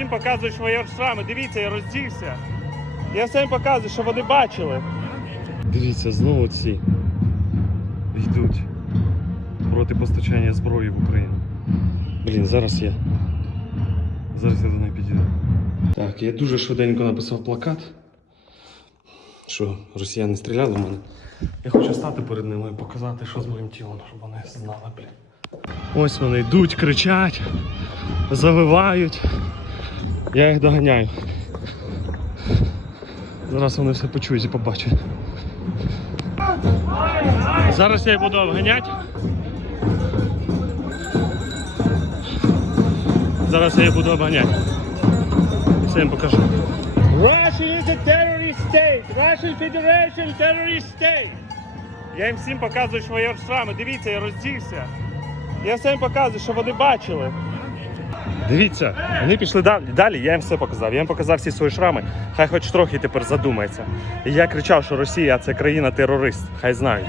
всім показую свої шрами. Дивіться, я роздівся. Я всім показую, щоб вони бачили. Дивіться, знову ці йдуть проти постачання зброї в Україну. Блін, зараз я. Зараз я до неї підійду. Так, я дуже швиденько написав плакат, що росіяни стріляли в мене. Я хочу стати перед ними і показати, що з моїм тілом, щоб вони знали, блін. Ось вони йдуть, кричать, завивають. Я їх доганяю. Зараз вони все почують і побачать. Зараз я їх буду обганяти. Зараз я їх буду обганяти. Все їм покажу. Russia is a terrorist state. Russian Federation terrorist state. Я їм всім показую свої шрами. Дивіться, я роздівся. Я всім показую, щоб вони бачили. Дивіться, вони пішли далі. Далі я їм все показав. Я їм показав всі свої шрами. Хай хоч трохи тепер задумається. І я кричав, що Росія це країна-терорист. Хай знають.